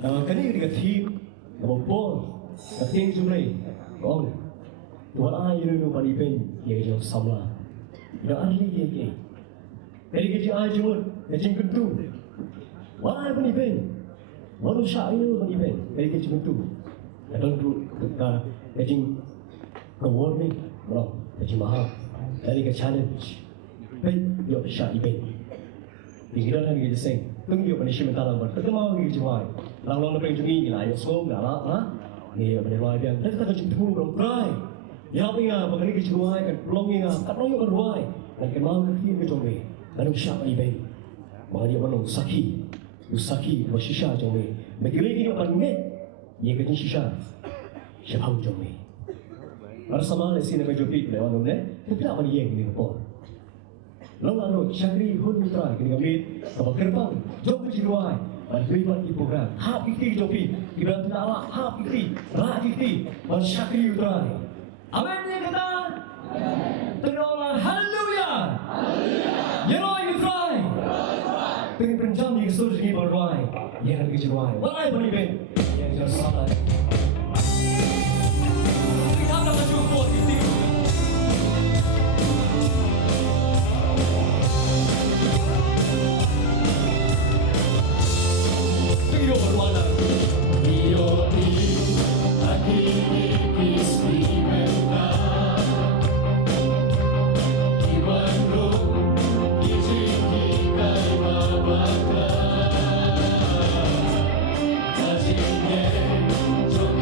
Kani dia team, ball, Kane Jumlei, gong. Tuan ai nu bani pen ye jauh samla. Dah ahli ye. Kali kerja ai jumut, kerja kentu. Wah bani pen. Manusia ini bani pen, kali kerja kentu. Kadang tu kita kerja kewar ni, bro, kerja mahal. Kali kerja challenge. Pen yo syak pen. Dikira lagi kerja seng. Tung yo bani siapa tahu ber. Pertama lagi kerja mai. Lang nak pergi jungi lah, yo skop dah lah, ha? Ni bani mai biang. Tapi kita kerja kentu, bro, try. Ya pinga, pagani kerja mai kan, pelongi ngah, kat pelongi berwai. Dan kemau kerja kerja jombe. Lalu syak pen. Mga dia manong saki. Usaki bersisha jombe. Megilai kini akan net. Ye kerja sisha. Siapa jombe. Bersama lesi nak jopi lewat nomne. Tapi tak mana ye kini kepon. Lalu syakri hun utrai kini kami kapal kerbang jom jingrwai. Berlibat di program. Hap ikti jopi. Ibarat tidak lah. Hap ikti. Rak ikti. Bersyakri utrai. Amin ya kata. Terima haleluya. Yeroi utrai. Pengen penjam di kesur segi berwai. Yang lagi jingrwai. Walai bani ben. Yang jelas salah. Kita nak maju kuat ikti. Video berwarna. Video ini akhirnya istimewa. Jom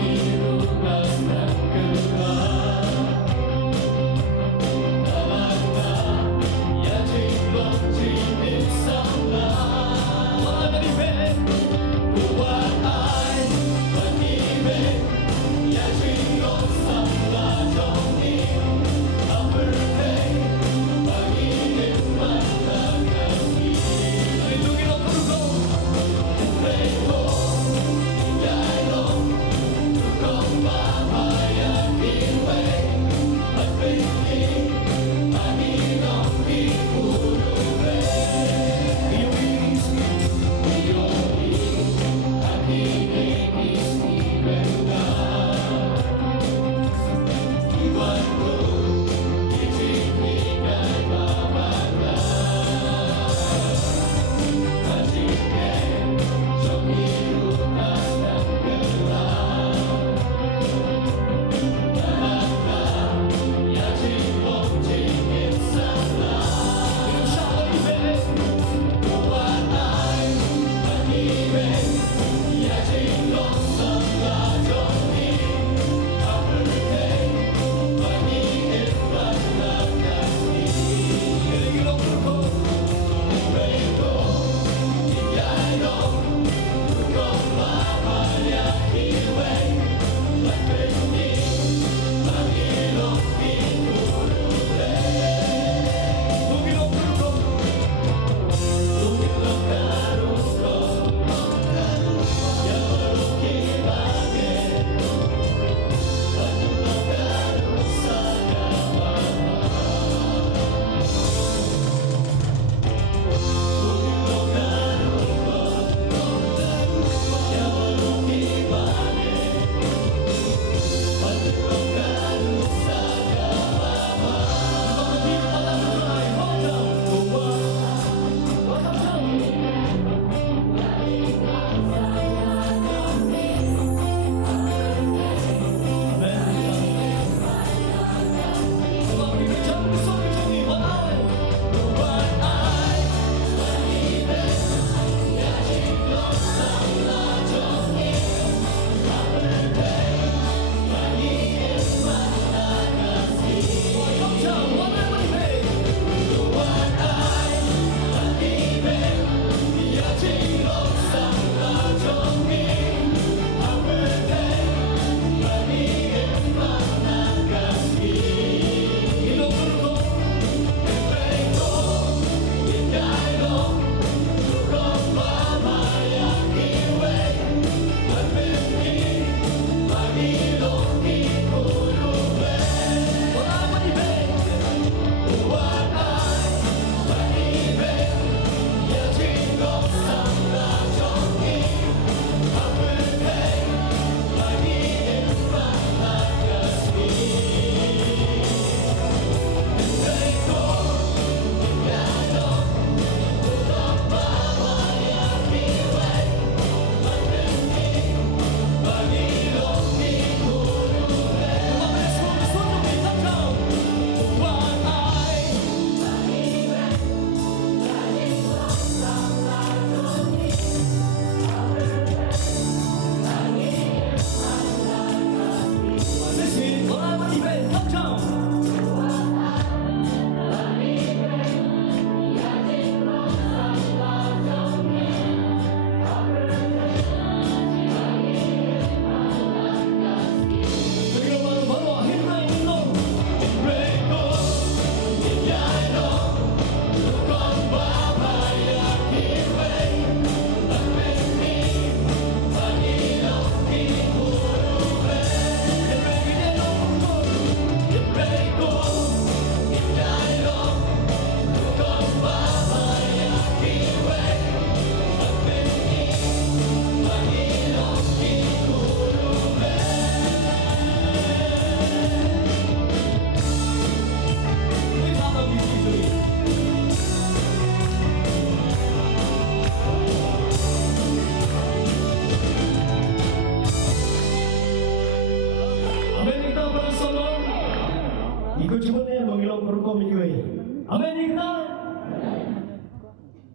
Tolong perkom ini. Amin kita.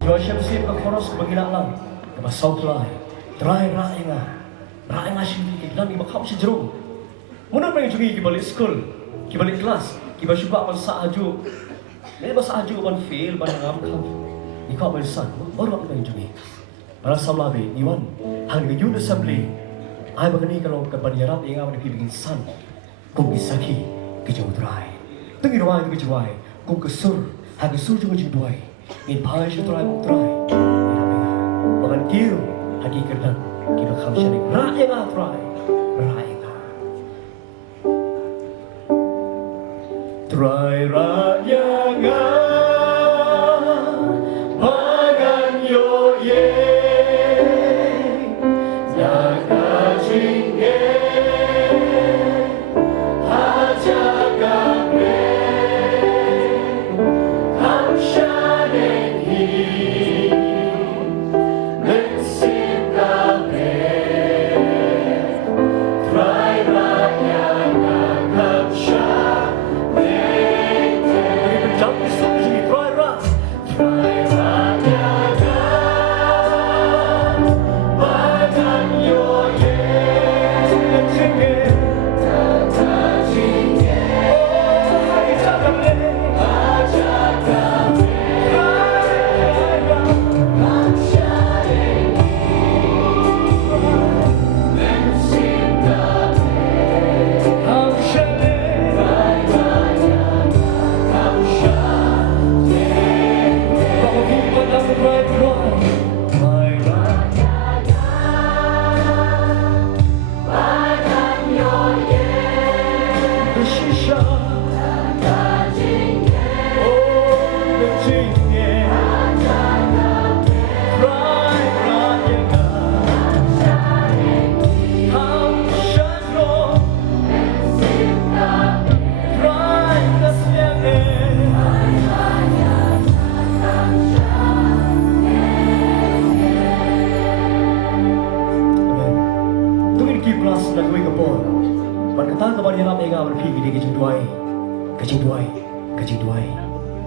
Joseph sih ke koros kebagian lang. Kebasau pelai. Try rainga. Rainga sih kita ni bakal si jerung. Mana pengen juga kibalik school, kibalik kelas, kibalik juga masa aju. Ini masa aju ban fail, ban ngam kam. Ni kau melihat, baru aku pengen juga. Para samlabe, niwan, hang ke youth assembly. Ay bagani kalau ke banyarat yang awak bikin san, kung isaki ke jauh terai. Tengi ruai ke jauh, kung ke sur, hang ke sur juga jauh. In pai jauh terai terai. Bagan kiri, hagi kerdan, kita kam syari. Rai ngah terai, rai ngah. Terai raya ngah, bagan yo ye.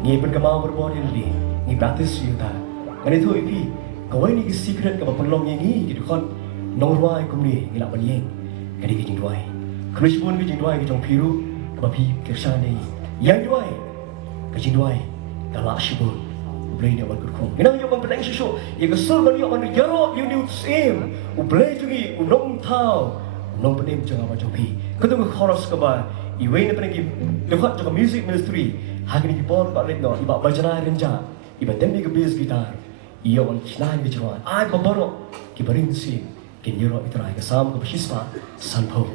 Ni berkemau berbor ini, ni praktis yuta. Kan itu ipi, kau ini secret kau perlong ini gitu kan. Nongruai kumni, ni nak belieng. Kan ini jingrwai. Krisbun ke jingrwai ke jong piru, kau pi kersan ni. Yang jingrwai, ke jingrwai, galak shibun. Blei ni awan kurkong. Kenapa yang memperleng susu? Yang kesel bani awan jarok yang diusim. Blei juga, nong tahu, nong penim jangan macam pi. Kau tunggu chorus keba. Iwe ni penagi dekat juga music ministry. Hari ni kipon kat lekno, iba bajana renja, iba tembi ke bass gitar. Ia wan kinahan ke jeruan. Ai babarok, kibaring sing, kinyero iterai ke sam ke besispa, sanpo.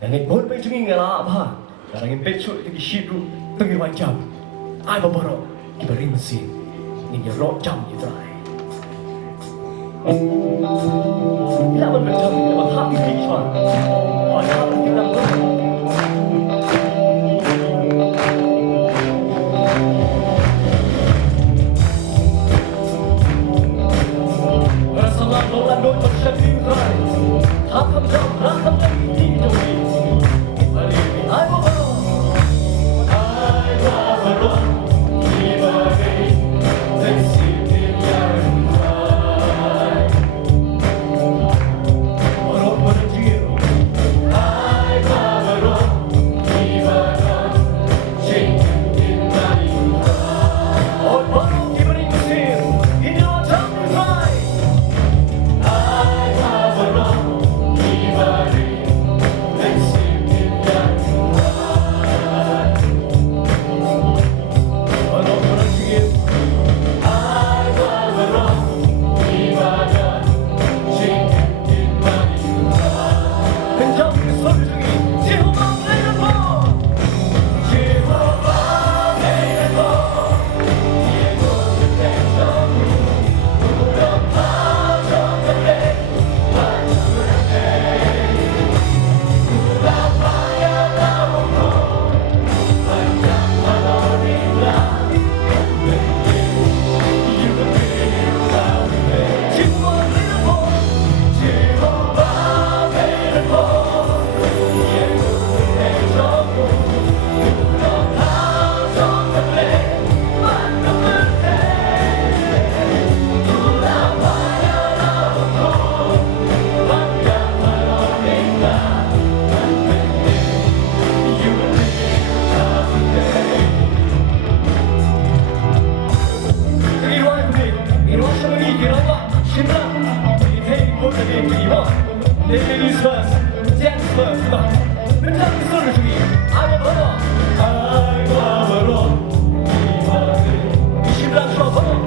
Yang bon pe jungi ngala abha, yang pecu ke shidu tengi wajam. Ai babarok, kibaring sing, kinyero jam iterai. Kita berjam, kita berhati fikwan. Oh, kita berjam. Baba put the game to you. Ladies first, gents first. Return to surgery. I'm a brother. I'm a brother. You should not show up.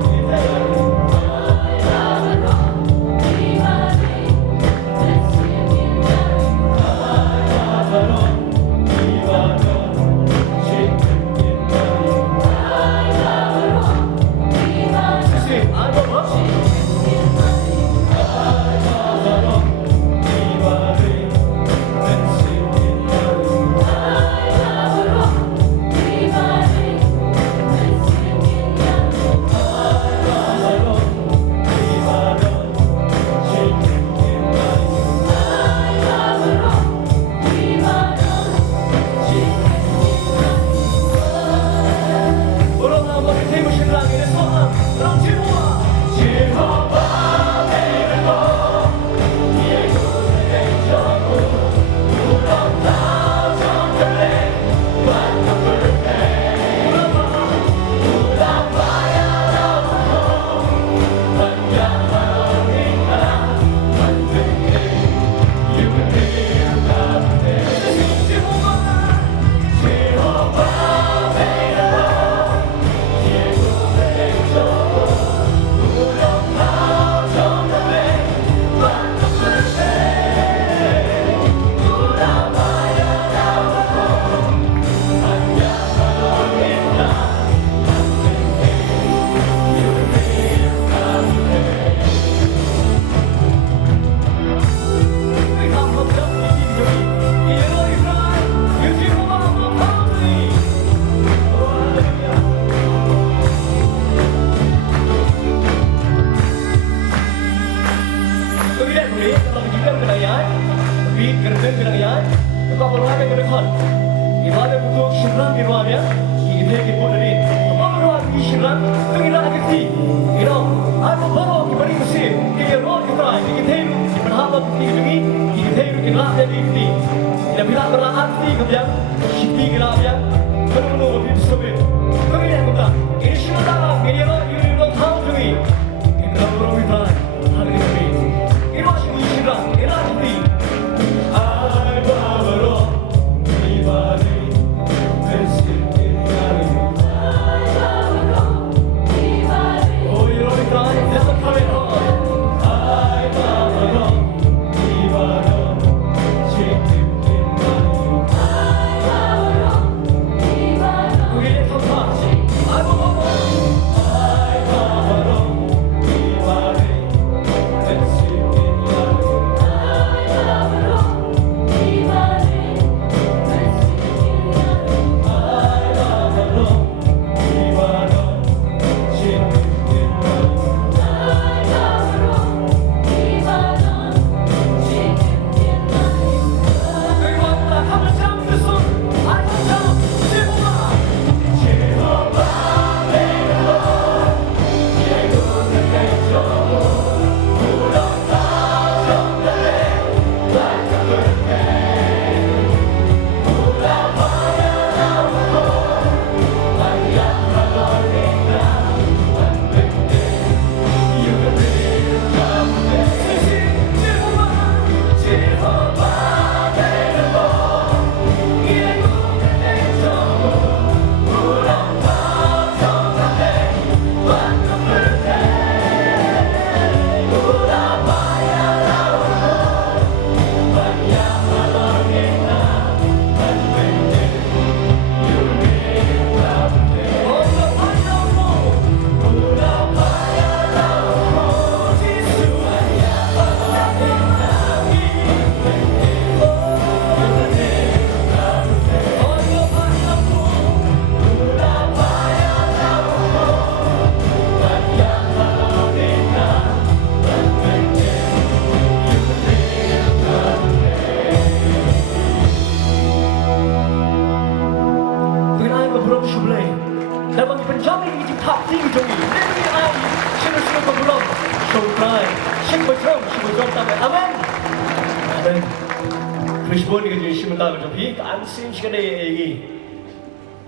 Krishbon ni kerja simula macam ni, kan sim sekali lagi.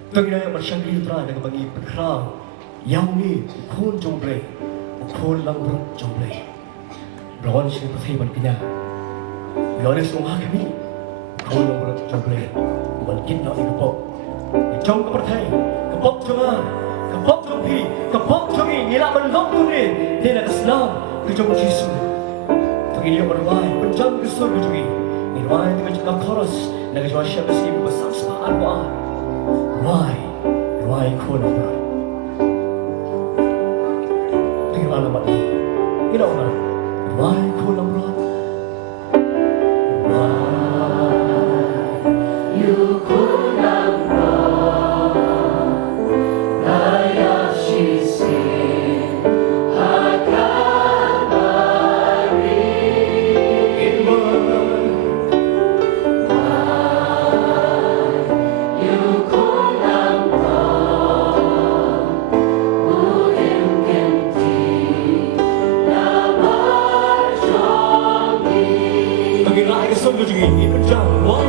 Tengah macam ni terang dengan bagi perkara yang ni kon jong blei, kon lang jong blei. ร้อนเชื้อประเทศมันกินยาย้อนในสงครามนี้คนลงรถจงเลยวันกินเราอีกกระป๋องจงกับประเทศกระป๋องจงอ่างกระป๋องจงพีกระป๋องจงอีนี่ละมันล้มตัวนี้ที่นักสลามคือจงชิสุทุกอย่างมันวายมันจำคือสุดคือจงอีนี่วายที่มันจะกับคอรัสนักจวบเชื่อมสิบภาษาสปาอันวายคนลงรถที่ว่าละมันนี่เรามาwhyคนลำร้อน why you คนลำร้อนนายาชิสิหากาบารีอินเวอร์ why you คนลำร้อนผู้เอ็มเอ็มทีBagaimana kesal tu juga ini berjam, wah.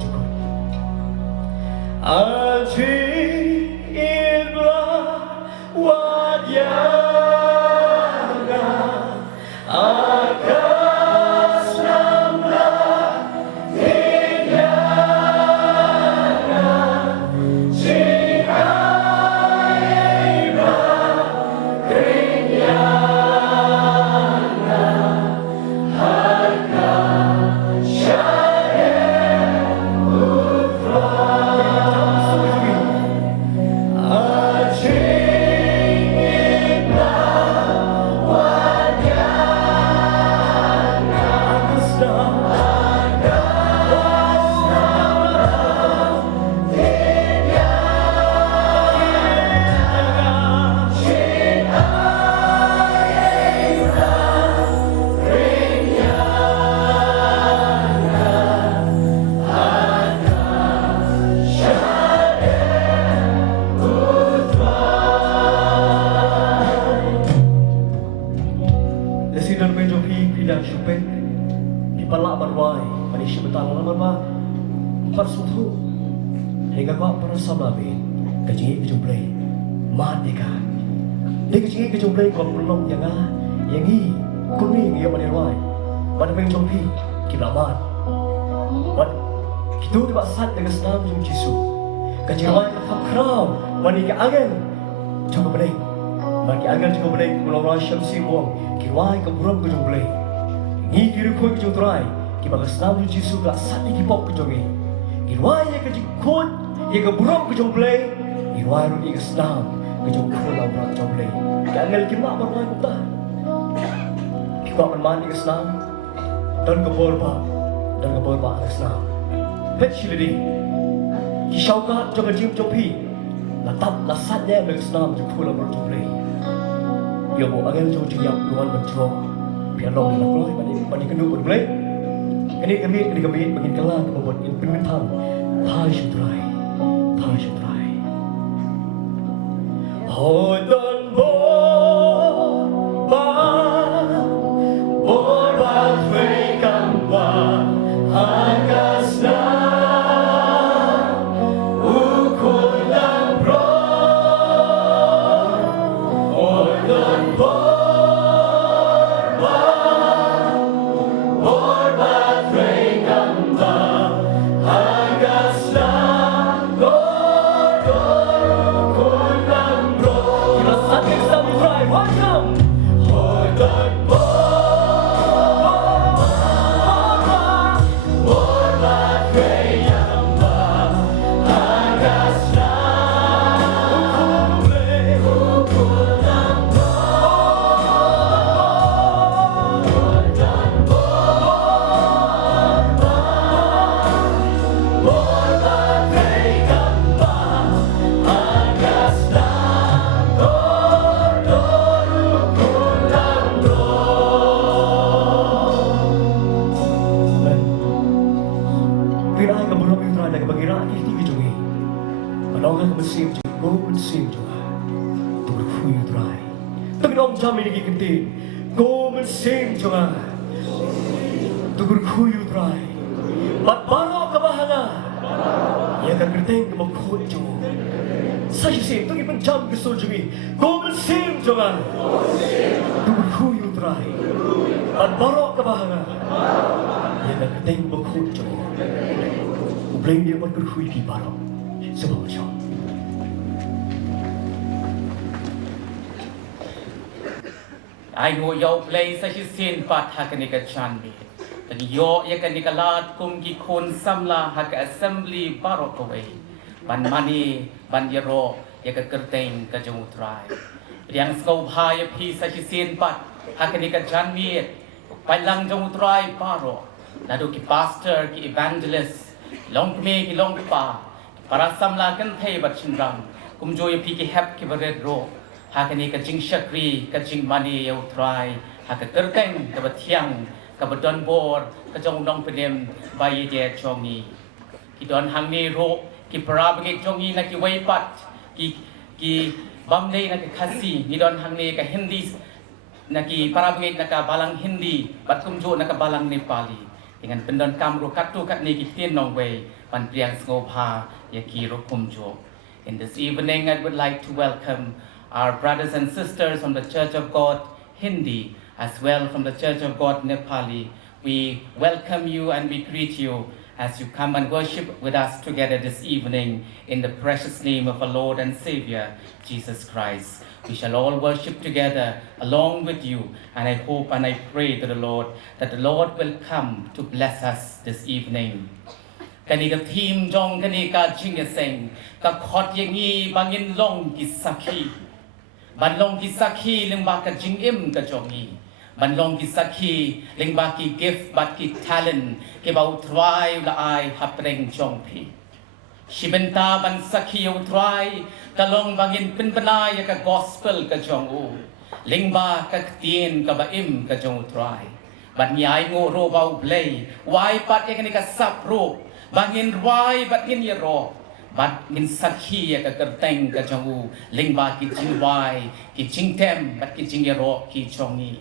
cukup. Aji ibla wadyana akas namla hinyana jingiaseng krinyana harga syariat putra aji ibla wadyana akas namla Lesidon penjopi tidak syupen di palak barwai pada syubetan lama ba parsutu hingga kau perasa babe kejingi kejumplay mat deka dia kejingi kejumplay kau pelong yang i kuning yang pada ruai pada penjopi kita mat mat kita dapat sat dengan senam jum jisu kejirwai tak kerau mani ke agen coba berdeng maki agen coba berdeng melawat syamsi buang kirwai keburam kejumplay ni kiri kau kejutrai kita senam jum jisu tak sat lagi pop kejongi kirwai yang kejikut yang keburam kejumplay kirwai rudi kesenam kejumplay lawat kejumplay kangen kita bermain kita kita bermain kesenam dan keborba kesenam Pecilidi, kisaukat jangan jim jopi, latap lasatnya bersenam jukula berjumpai. Ia bawa angin jauh jiap luan berjuang, biar long nak keluar bani kendu bermulai. Kini kami bagi kelang membuat implementan Tarik. Hodan borbat kamba agasna. Kami lagi kentin, go mesin jangan, tugur kuyu try, bat barok kebahana, yang akan kentin kebakut jangan. Saya sih tu iban jam kesul jumi, go mesin jangan, tugur kuyu try, bat barok kebahana, yang akan kentin kebakut jangan. U Blei dia bat kuyu di barok, sebab macam. Ayo U Blei sahisin pat hakanika chanbi. Dan yo yakanika lat kumki kun samla haka assembly barokaway. Ban mani ban yero yakakerteng kajumutrai. Yang skau bhaya pi sahisin pat hakanika chanbi. Balang jumutrai baro. Lalu ki pastor ki evangelist longme ki longpa. Para samla kan thei bat chinrang. Kumjoy pi ki hep ki bared ro. Hakani kacing syakri, kacing mani yang try, hak kerteng, kabatiang, kabadon bor, kajong nong penem, bayi dia jongi. Kidon hang ni ro, ki parabagi jongi nak ki waipat, ki bamlei nak kasi, kidon hang ni ka Hindi, nak ki parabagi nak balang Hindi, bat kumjo nak balang Nepali. Dengan pendon kamru katu kat ni ki tin nong wei, Pan Priang Sngopa Yakiro Kumjo. In this evening, I would like to welcome our brothers and sisters from the Church of God Hindi, as well from the Church of God Nepali. We welcome you and we greet you as you come and worship with us together this evening in the precious name of our Lord and Savior, Jesus Christ. We shall all worship together along with you, and I hope and I pray to the Lord that the Lord will come to bless us this evening. Kanika team jong kanika jingiaseng ka khot yangi bangin long kisaki ban long kisaki lengba ka jingim ka jongi ban long kisaki lengba ki gift bat ki talent ke bau try la ai hapreng jongpi shibenta ban saki u try ka long bangin pinpanay ka gospel ka jongu lengba ka tien ka baim ka jong try ban nyai ngo ro bau blei wai pat ya kanika sap ro bangin wai bat ngin yero bat ngin sakhi ya ka kerteng ka jangu lingba ki jingrwai ki jingtem bat ki jingyero ki chongi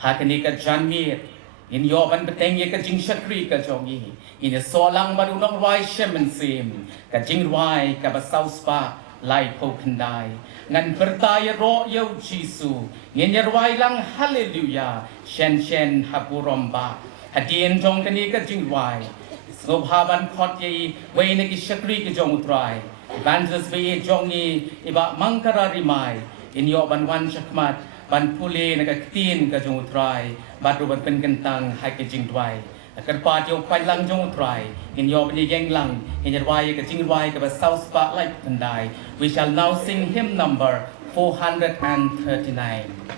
hakani ka janmir in yo ban beteng ya ka jingshakri ka chongi in solang barunong wai shemen sim ka jingrwai ka basau spa lai po kandai ngan pertaya ro yo jisu ngin yerwai lang hallelujah shen shen hapuromba hadien jong kani ka jingrwai Sngopaban khot ye way na kishakri ki jong utrai evangelist be jongi iba mangkara rimai in yo ban wan shakmat ban pule na ka tin ka jong utrai batu ban pen kentang hai ke jingdwai akar pat yo pai lang jong utrai in yo ban yeng lang in yerwai ka jingdwai ka ba south spotlight pandai. We shall now sing hymn number 439.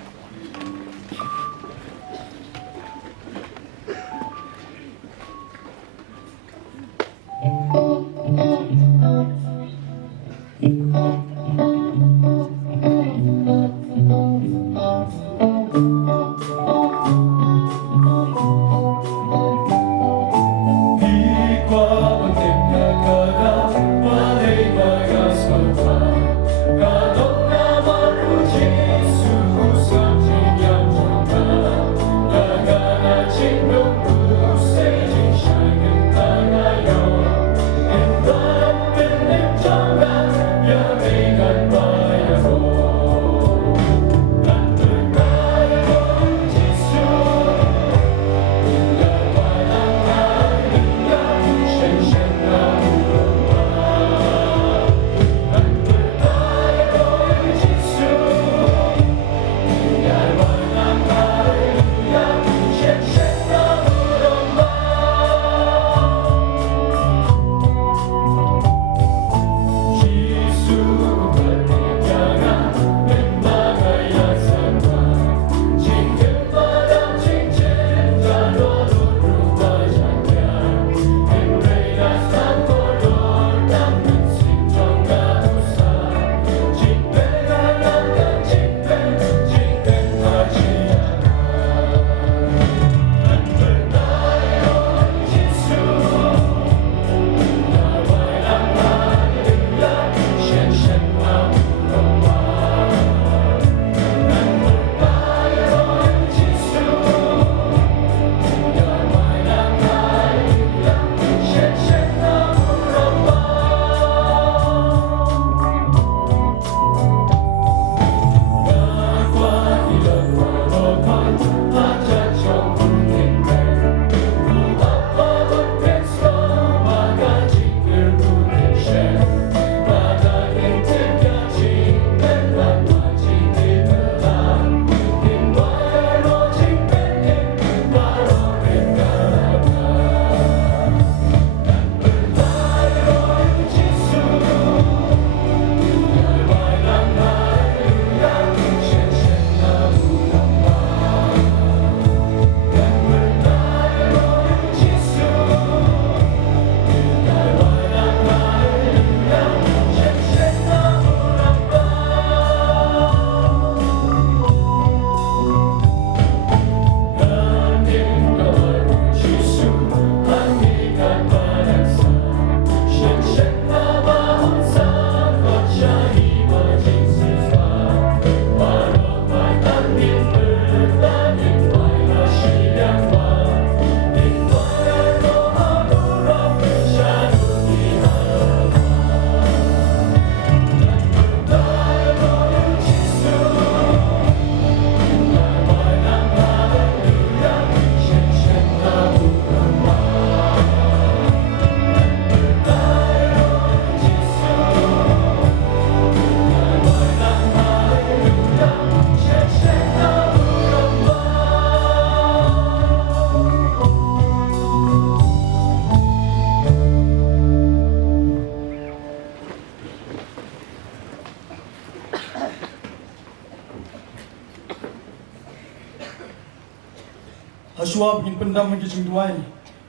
Joshua begin pendam lagi jingrwai,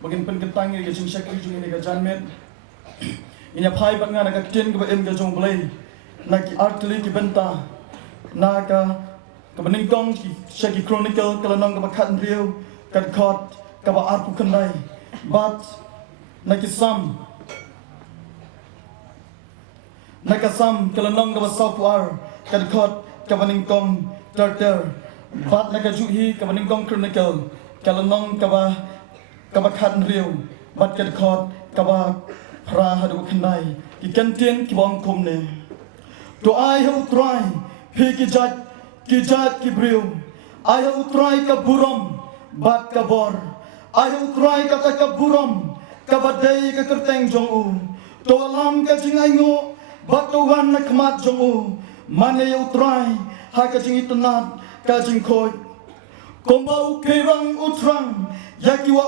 begin penketang lagi jing syakri jing ini gajanmet. Ini pai bat ngana ka Kane ka em ka jong Blei, na ki artillery ki benta, na ka bening kong ki syaki chronicle kala nong ka bakat riu, ka khot ka ba arpu kandai, bat na ki sam kala nong ka ba software, ka khot ka bening kong tartar, bat na ka juhi ka bening kong chronicle kala nong ka ba khat riu, bat ka khot ka ba pra hadu khandai ki kantin ki bong kum ne to ai hu try he ki jat ki briu ai hu try ka buram bat ka bor ai hu try ka buram ka badai ka kerteng jong u to alam ka jingai ngo bat to wan na khmat jong u mane hu try ha ka jing itunat ka jing khoi kombau kerang utrang yaki wa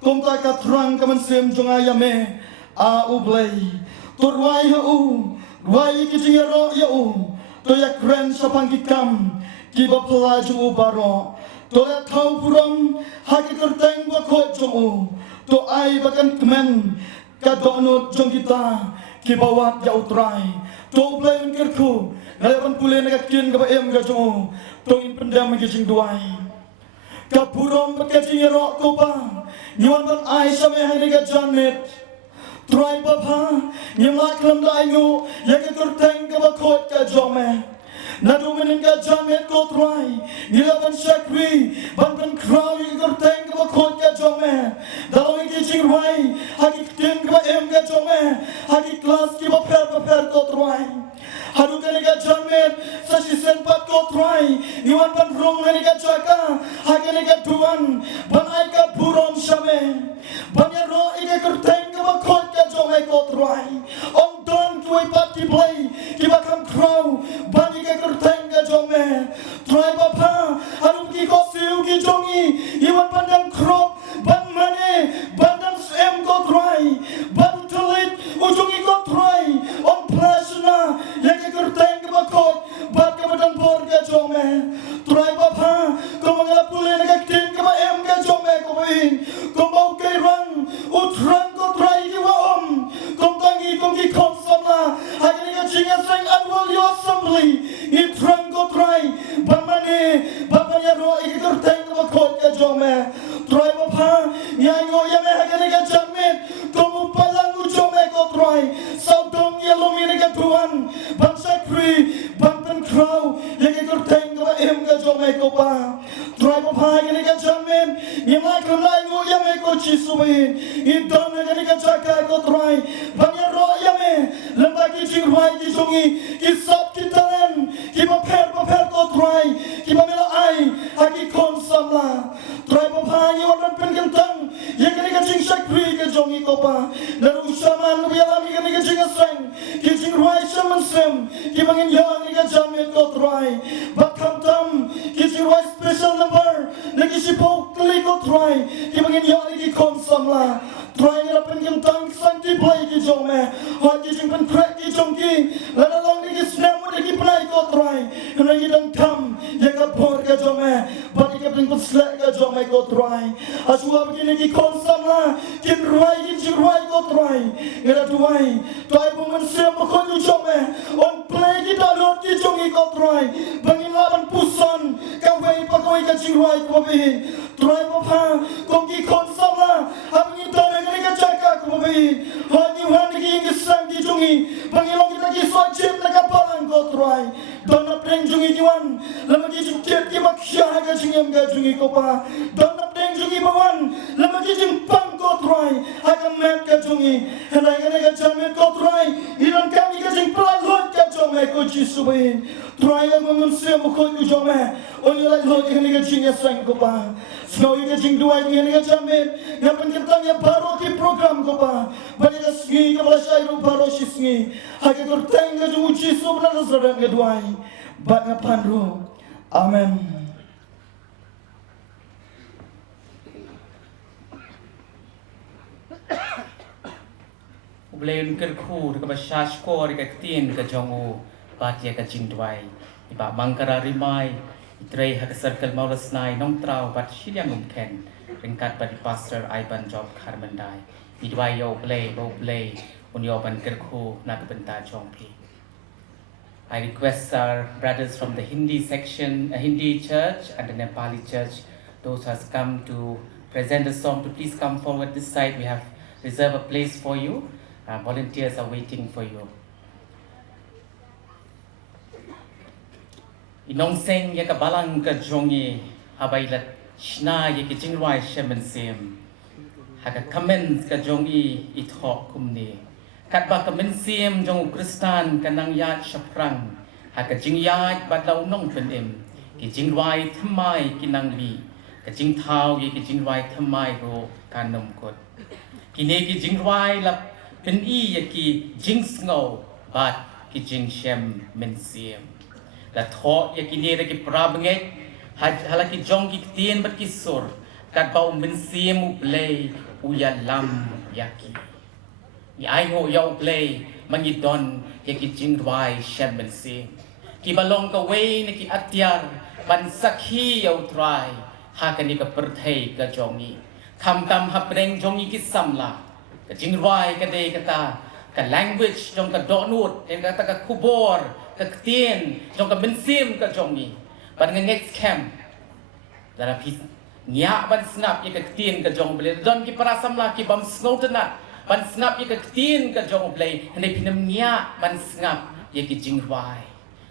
komta ka trang ka mansem jong ayame U Blei, turwai ruai ki jingero to ya kren sapang ki kam, ki ba pelaju baro, to ya thau puram, haki kerteng ba khot jong to ai bakan kemen, ka donut jong kita, ki bawat ya utrai, to Blei kerku, ngalepan pule na Kane ka ba em ka jong to in pendam ki jingduai. Ka puram ba ka jingero ko ba, nyuan ban ai same hai ka janmet. Try papa, nyamla klam da ingo, yaka kurteng ka bakot ka jome. Nadu menin ka jamet ko try, nilaban syakri, ban kraw yaka kurteng ka bakot ka jome. Dalawin ki jingrwai, haki Kane ka ba em ka jome, haki kelas ki ba per ko try. Hadu ka ka jamet, sa sisen pat ko try, niwan ban rong na ka jaka, haki ka tuan, ban ay ka burom syame. Banyak roh ini kurteng ka bakot ka jome ko try. Om don kuai pat ki Blei, ki bakam kraw, bani ka kurteng ka jome. Try papa, hadu ki ko siu ki jongi, iwan pandang krop, ban mane, bandang em ko try, ban telit, ujungi ko try. Om plasna, ya ka kurteng ka bakot, bat ka badang bor ka jome. Try papa, ko mangala pule na ka Kane ka ba em ka jome ko bain. Ko mau kay rang, utrang ko try ki wa kom tangi kom ki kom samla, hagani ka jingiaseng annual yo assembly, itrang ko try, bamane, babanya ro ikurteng ko bakot ka jome. Try papa, nyango yame hagani ka jamet, komu Balang U jome ko try, saudong yelomini ka tuan, ban sakri, ban kraw, ikurteng ko ba em ka jome ko pa. Try papa hagani ka jamet, nyamla klamai ngo yame ko chisubin, idom hagani ka jaka ko try, banyak roh yame, lembagi jingrwai ki jongi, ki sop ki talen, ki ba per ko try, ki ba mela ai, haki kon samla. Try papa ni wadan pen kentang, yang kini ka jing syakri ka jongi ko pa, lalu usyaman lubi alam ni kini ka jingiaseng, ki jingrwai syaman sem, ki bangin yang ni ka jamet ko try, bakam tam, ki jingrwai special number, lagi si pok kli ko try, ki bangin yang ni ki kon samla. Try ni pen kentang sang ki Blei ki jome, hoi ki jing pen crack ki jongki, lana long ni ki snap mo ki play ko try, kena ki dang kam, ya ka bor ka jome, bani ka pen slack ka jome ko try. Asua begini ki kon samla, ki jingrwai ko try, ngada tuai, tuai bumen siap mo ko jome, on play ki dalot ki jongi ko try, bangin laban puson, ka wei pa ko ka jingrwai ko bi, try papa, kong ki kon samla, habing ito ka jaka ko bi, hani ki ngisang ki jongi, bangin long kita ki saitjain na ka Balang ko try, don na preng jongi niwan, lamagi jing tiap ki maksya ka jingem ka jongi ko pa, don na preng jongi bawan, lamagi jing pang ko try, haka met ka jongi, henai ka jamet ko try, ilan kami ka jing pelalot ka jome ko jisubain, try ka manusia mo ko jome, onyo lai lot ihani ka jingiaseng ko pa, snowy ka jing duai ihani ka jamet, ngapan kentang ya baro ki program ko pa, bani ka sngi ka bala syairu baro si sngi, haka kurteng ka jung jisu benar nasradang ka duai, bat ngapan ro, amen. U Blei kerku ka ba syashko ka Kane ka jong bat ya ka jingdwai, iba mangkara rimai, Itrei hak circle Maulus Nai Nong Trau Bat Shiliang Ken Ringkat Badi Pastor Iban Job Karmandai Midwai U Blei U Blei Unyoban Kerku Nakabenta Jongpi. I request our brothers from the Hindi section, Hindi church and the Nepali church, those who has come to present the song, to please come forward this side. We have reserved a place for you. Volunteers are waiting for you. Nongkseh ya ka balang ka jongi habailat shna ya ki jingrwai shemen sim. Haka kamen ka jongi ithok kumni. Kat ba kamen sim jong Kristan kanang yat shaprang. Haka jingyat badlaw nong penim. Ki jingrwai thamai kinang bi. Ka jing thao ya ki jingrwai thamai ro kanom kot. Kini ki jingrwai lap pynmih ya ki jing sngo bat ki jing shem men sim. La thok ya kini ra ki prabngek halaki jong ki tien bat ki sur kat bau men sim U Blei u ya lam yaki ni ai ho ya U Blei mangi don ya ki jingrwai shem men sim ki balong ka wei ni ki atyar ban sakhi ya utrai ha ka ni ka perthei ka jongi kham tam ha preng jongi ki samla ka jingrwai ka de ka ta ka language jong ka donut en ka ta ka kubor ka tien jong ka bensim ka jong ni ban ngek camp dara pi nya ban snap ye ka tien ka jong Blei don ki para samla ki bam snotena ban snap ye ka tien ka jong Blei hne pinam nya ban snap ye ki jingrwai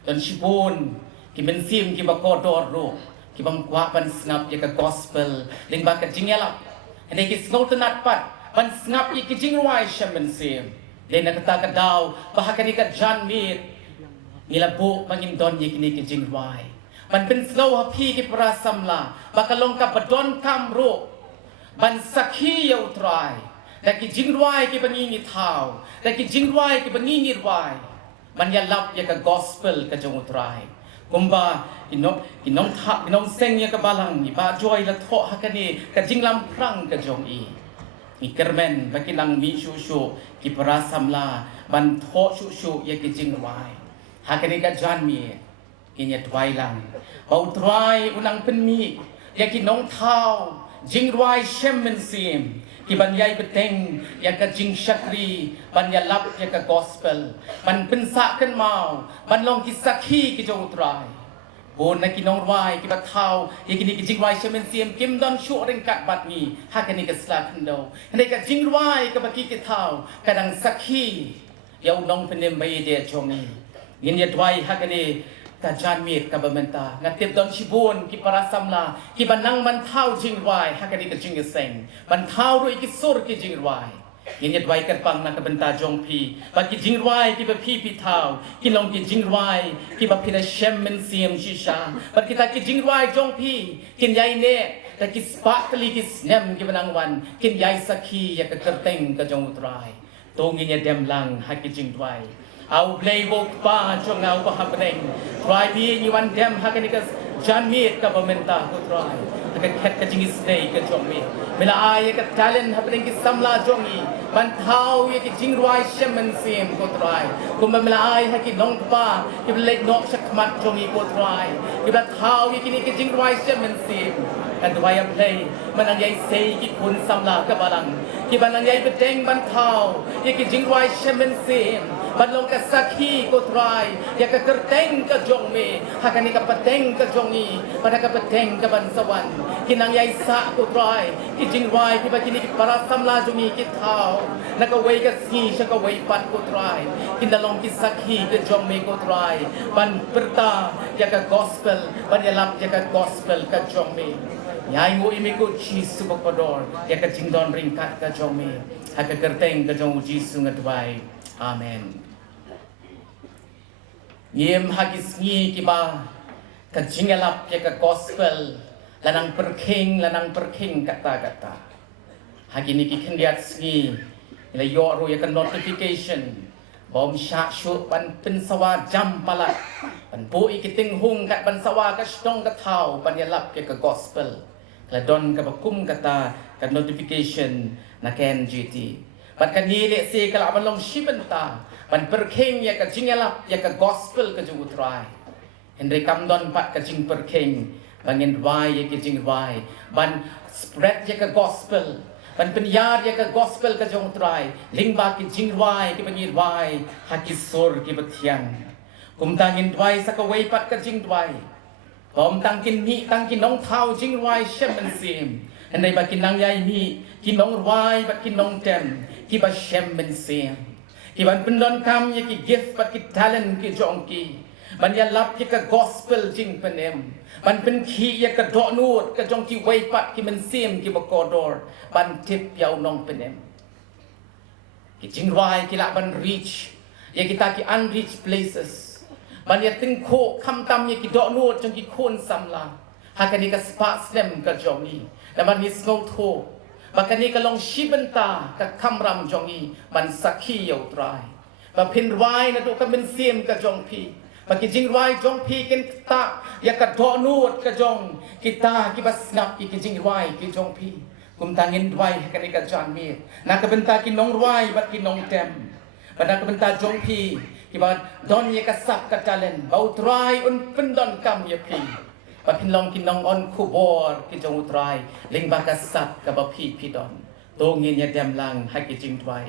don shibun ki bensim ki ba ko dor ro ki bam kwa ban snap ye ka gospel ling ba ka jingelap hne ki snotena pat ban snap ye ki jingrwai sham bensim den na kata ka daw bahakani ka jan mit nilabu mangindon ye kini ki jingrwai ban pen slow ha phi ki pra samla bakalong ka badon kam ro ban sakhi yo trai da ki jingrwai ki bani ni thau da ki jingrwai ki bani ni rwai man ya lap ya ka gospel ka jong trai kumba inong tha inong seng ya ka balang ni ba joy la tho ha ka ni ka jinglam prang ka jong i ni kermen bakilang mi shu shu ki pra samla ban tho shu shu ya ki jingrwai hakani ka jan mi kinya twai lang bau twai unang pynmih ya ki nong thau jingrwai shem men sim ki ban yai peteng ya ka jing shakri ban ya lap ya ka gospel ban pensa kan mau ban long ki sakhi ki jong trai bon na ki nong wai ki ba thau ya ki ni ki jingrwai shem men sim kim don shu ring kat bat ni hakani ka sla khando ne ka jingrwai ka ba ki thau kadang sakhi ya unong penem bai de jongi yin ya twai hakani ka jan mit ka bamenta ngatip don shibun ki para samla ki banang man thau jingrwai hakani ka jingiaseng man thau ro ki sur ki jingrwai yin ya twai kan pang na ka benta jong phi ba ki jingrwai ki ba phi pi thau ki long ki jingrwai ki ba phina shem men sim shisha ba ki ta ki jingrwai jong phi kin yai ne ta ki sparkly ki snem ki banang wan kin yai sakhi ya ka kerteng ka jong utrai tong yin ya dem lang ha ki jingrwai au Blei wok pa chong au pa habreng try bi ni wan dem hakanika jan mit ka bamenta ko try haka khet ka jingis nei ka chong mi mila ai ka talent habreng ki samla jongi ban thau ye ki jingrwai shemen sim ko try kum mila ai haki nong pa ki Blei nok shakmat jongi ko try ki ba thau ye ki jingrwai shemen sim and why I play manang yai sei ki kun samla ka balang ki banang yai beteng ban thau ye ki jingrwai shemen sim ban long ka sakhi ko try ya ka kerteng ka jong me hakani ka pateng ka jongi pada ka pateng ka ban sawan kinang yai sa ko try ki jingrwai ki ba kini ki para samla jongi ki thau na ka wei ka si sha ka wei pat ko try kindalong ki sakhi ka jong me ko try ban perta ya ka gospel ban ya lap ya ka gospel ka jong me yai ngo imi ko Jesus bokodor ya ka jingdon ringkat ka jong me haka kerteng ka jong Jesus ngadwai amen yem hagi sngi ki ba ka jingalap ya ka gospel lanang perking kata hagi ni ki khendiat sngi ila yo ro ya ka notification bom sha shu ban pin sawa jam palat ban bo ikiting hung kat ban sawa ka stong ka thau ban ya lap ya ka gospel la don ka bakum kata ka notification na ken GT ban ka ni le se ka ban long shibenta ban perking ya ka jingalap ya ka gospel ka ju try Henry kamdon pat ka jing perking bangin wai ye ki jingrwai ban spread ye ka gospel ban penyar ye ka gospel ka jong trai lingba ki jingrwai ki penyir wai haki sor ki betiang kum tangin dwai sakawai pat ka jingdwai Om tangkin mi tangkin nong thau jingrwai shem and sim and they bakin nang yai mi ki nong rwai but ki nong tem ki ba shem and sim ki ban pendon kam ye ki gift but ki talent ki jong ki ban ya lap ye ka gospel jing penem ban pen ki ye ka do nut ka jong ki wai pat ki men sim ki ba kodor ban tip yau nong penem ki jingrwai ki la ban reach ye kita ki unreached places ban ya ting ko kham tam ye ki do nut jong ki khon samla hakani ka spa stem ka jong ni la ban ni snow tho bakani ka long shibenta ka kamram jong ni ban sakhi yo trai ba phin rwai na do ka men sim ka jong pi ba ki jingrwai jong pi ken ta ya ka do nut ka jong kita ki bas ngap ki jingrwai ki jong pi kum tangin rwai hakani ka jan mi na ka benta ki nong rwai ba ki nong tem ba na ka benta jong pi Kibat don ye kasap ka talent bau try un pendon kam ye pi pakin long kinong on kubor ki jong try ling ba kasap ka ba pi don to ngin ye dem lang ha ki jing try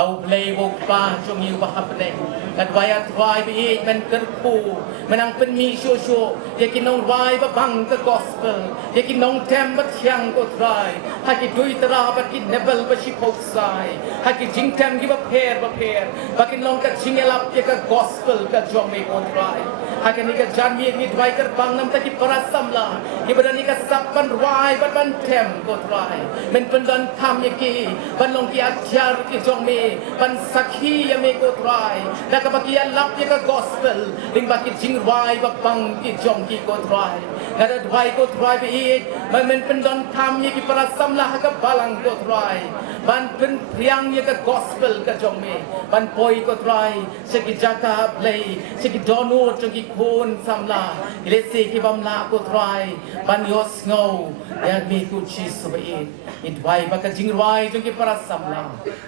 au play wo pa jong yu ba hapne kat waya try bi men ker ku menang pynmih shu ye kinong wai ba bang ka gospel ye kinong tem ba thiang ko try ha ki dui tara ba ki nebel ba shi phok sai ha ki jing tem ki ba pher bakin long ka jingelap ye ka gospel ka jong me ko try ha ka ni ka jan mi ni try kar bang nam ta ki parasam la ki ba ni ka sap ban wai ba ban tem ko try men pendon kam ye ki ban long ki atyar ki jong me ban sakhi ye me ko try da ka ba ki lap ye ka gospel ling ba ki jingrwai ba bang ki jong ki ko try da da dwai ko try bi men pendon kam ye ki parasam la ha ka balang ko try ban pen priang ye ka gospel ka jong me ban poi ko try seki jaka play seki donu jong ki khon samla ile se ki bam la ko try ban yos ngau ya me ku chi subai it wai ba ka jingrwai jong ki para samla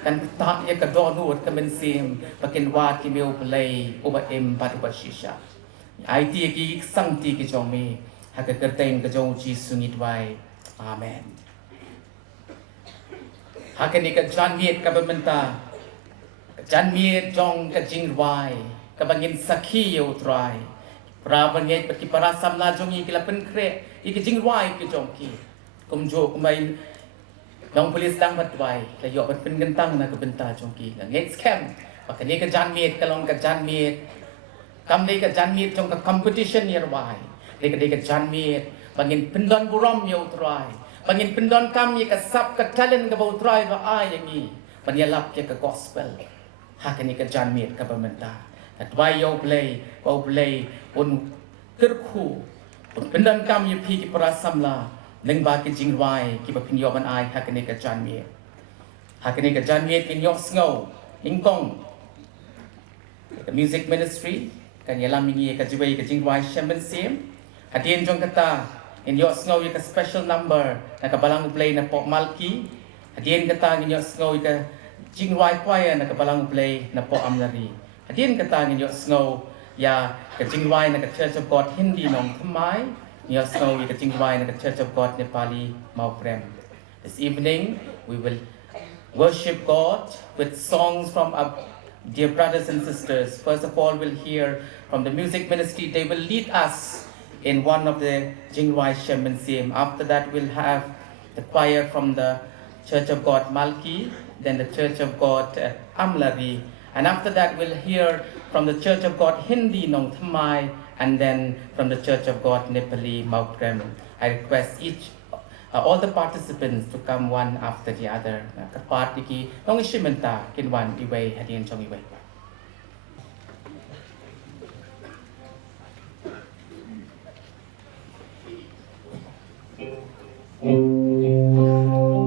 kan ta ye ka donu ka men sim bakin wat ki meu play uba em bat ba shisha ai ti ki sang ti ki jong me ha ka kerteng ka jong chi sungit wai amen hakani ka jan miet ka bementa jan miet jong ka jingrwai ka bangin sakhi yo try pra banget pati para samla jong ki la pen kre ki jingrwai ki jong ki kum jo kumai nong polis dang batwai la yo bat pen gentang na ka benta jong ki la ngek scam pakani ka jan miet ka long ka jan miet kam dei ka jan miet jong ka competition nearby dei ka jan miet bangin pendon buram yo try bangin pendon kam ye ka sap ka talent ka bau try ba ai yang ni ban ya lap ye ka gospel ha ka ni ka jan miet ka bamenta that why yo play un kerku un pendon kam ye pi ki para samla neng ba ki jingrwai ki ba pin yo ban ai ha ka ni ka jan miet ha ka ni ka jan miet kin yo sngo ingkong the music ministry kan ya lam ni ka jibai ka jingrwai shaman sim hadien jong kata in your snow you a special number na ka Balang U Blei na po malki hadien kata in your snow you ka jingrwai choir na ka Balang U Blei na po amlari hadien kata in your snow ya ka jingrwai na ka Church of God Hindi nong thamai in your snow you ka jingrwai na ka Church of God Nepali mauprem this evening we will worship God with songs from our dear brothers and sisters. First of all we'll hear from the music ministry. They will lead us in one of the jingrwai shaman sim. After that we'll have the choir from the Church of God Malki, then the Church of God Amlari, and after that we'll hear from the Church of God Hindi Nong Thamai, and then from the Church of God Nepali Maukrem. I request all the participants to come one after the other. Kapat iki nong ishimenta kinwan iway hadin chong iway. Yo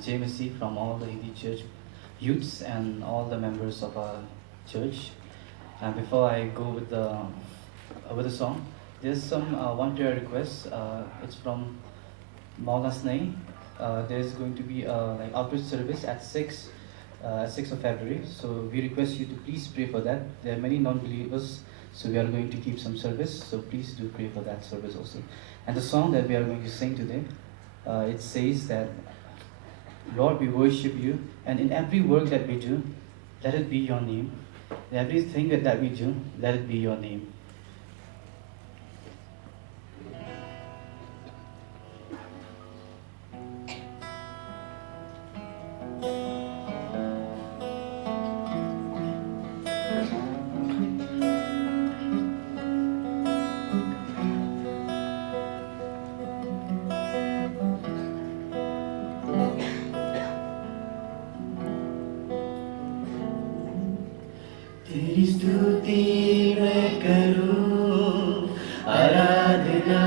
Jai Masi from all the Hindi church youths and all the members of our church. And before I go with the song, there's some one prayer request. It's from Maula Snai. There's going to be like outreach service at 6 of February. So we request you to please pray for that. There are many non-believers, so we are going to keep some service. So please do pray for that service also. And the song that we are going to sing today, it says that, Lord, we worship you, and in every work that we do, let it be your name. In everything that we do, let it be your name. तेरी स्तुति मैं करूं, आराधना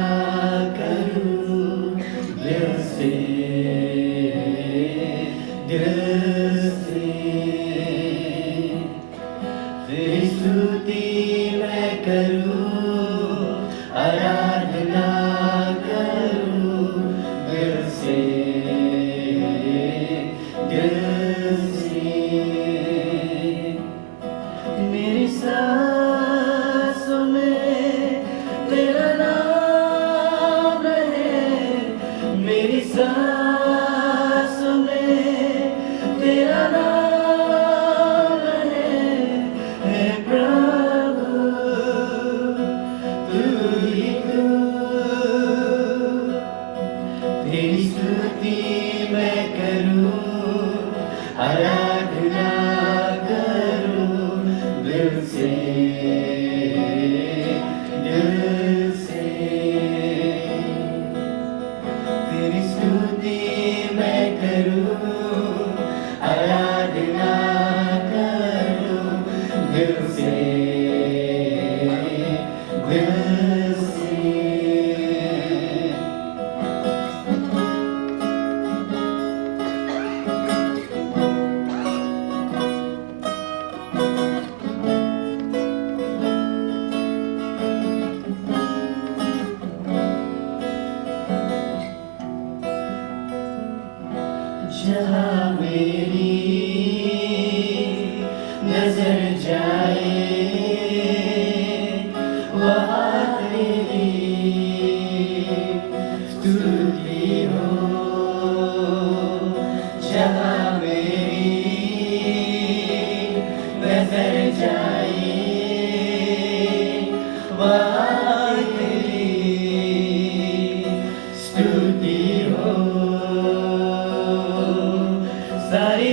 करूं दिल से, दिल से। तेरी स्तुति मैं करूं, आराधना करूं दिल से, दिल से। मेरी सांसों में तेरा नाम रहे, मेरी सांसों में तेरा नाम रहे, हे प्रभु तू ही तू। तेरी स्तुति मैं करूं, आराधना दिल से, दिल से। तेरी स्तुति मैं करूं, आराधना करूं दिल से, दिल से। जहाँ मेरी नजर जाए, वहाँ तेरी स्तुति हो। जहाँ मेरी नजर जाए, वहाँ तेरी स्तुति हो। सारी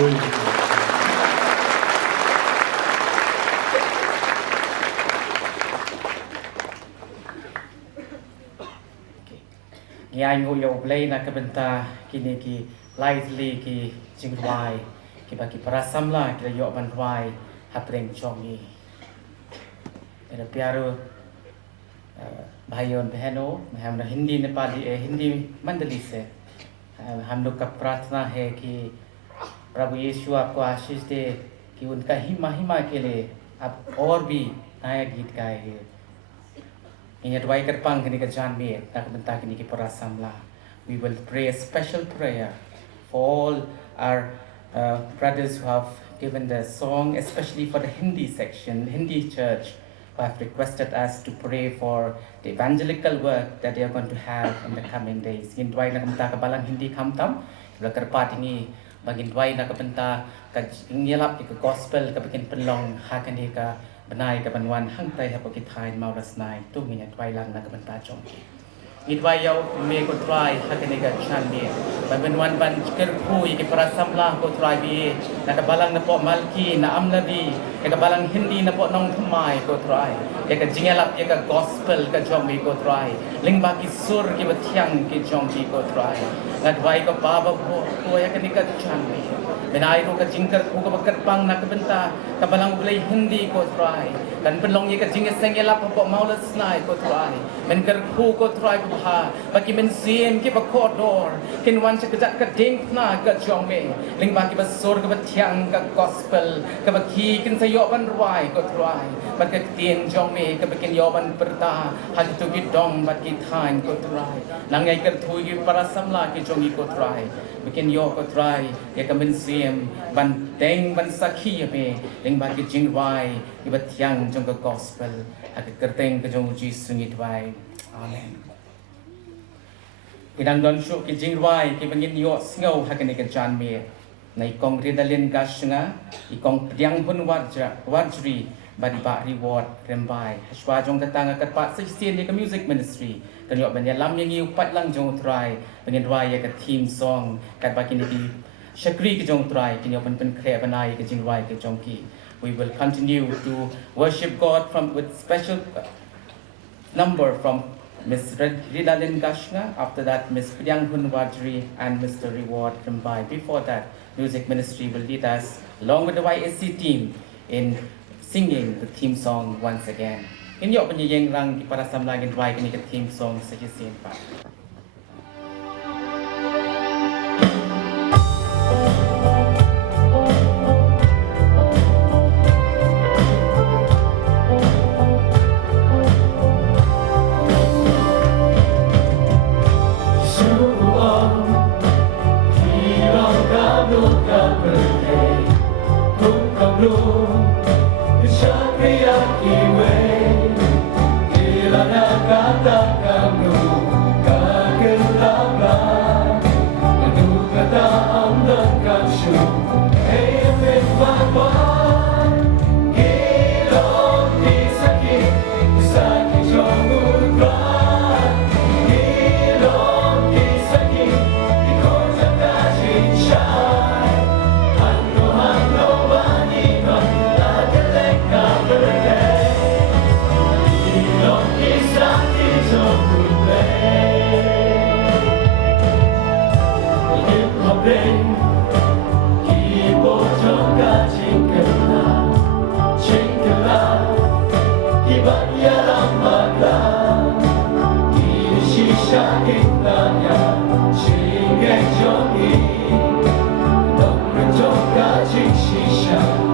Glory to God. Ngai ngu yo blei na kabenta kini ki lightly ki jingrwai ki bagi para samla ki yo banwai hapreng jongi. Era प्यारो भाइयों और बहनों, मैं हम हिंदी नेपाली हिंदी मंडली से हम लोग का प्रार्थना है कि प्रभु यीशु आपको आशीष दे कि उनका ही महिमा के लिए आप और भी नया गीत गाएंगे. Ini doa kerpang kini kejan me nak bentar kini ki para samla. We will pray a special prayer for all our brothers who have given the song, especially for the Hindi section, Hindi church, who have requested us to pray for the evangelical work that they are going to have in the coming days. Ini doa nak bentar ke Balang Hindi kamtam, bila kerpat ini bagi doa nak bentar ke ngelap ke gospel ke bikin pelong hakan dia ke benai ke banwan hang tai hapa ki thai mau rasnai tu minya twai lang na ke benta chong it wai yau me ko try hakane ga chan me ban banwan ban ker phui ki para samla ko try bi na ka balang na po malki na amladi ka balang hindi na po nong thmai ko try ya ka jingalap ya ka gospel ka jong me ko try ling ba ki sur ki bathyang ki jong ki ko try na twai ko baba ko ya ka ni ka chan me benai ro ka jingkar ko ka kerpang na ka benta ka Balang U Blei hindi ko try dan pelong ye ka jingiaseng ye lap po maulas nai ko try men ker ku ko try ko ha bagi men sim ki ba kodor kin wan se kejat ka ding na ka jong me ling ba ki ba sur ka ba thiang ka gospel ka ba ki kin sa yo ban rwai ko try ba ka tin jong me ka ba kin yo ban perta ha tu ki dong ba ki thain ko try nang ngai ker thui ki para samla ki jong ko try bikin yo ko try ye ka men sim ban deng ban sakhi me ling ba ki jingrwai ki ba thiang jong ka gospel ha ki kerteng ka jong ji sungi twai amen Kidang don shu ki jingrwai ki bangin yo sngo ha ka ni ka jan me nai kong ridalin ka shnga I kong priang bun warjri badi ba reward rembai hashwa jong katanga kat pa sixteen ni ka music ministry kan yo ban ya lam yang yu pat lang jong try bangin rwai ya ka theme song kat ba kini ki shakri ki jong try kin yo ban kre banai ka jingrwai ka jong ki we will continue to worship God from with special number from Miss Ridalin Gashna. After that, Miss Priang Hunwajri and Mr. Reward Rembai. Before that, music ministry will lead us along with the YSC team in singing the theme song once again. In your opinion, rang para samlang in wai kini theme song sa hisin pa. Shine.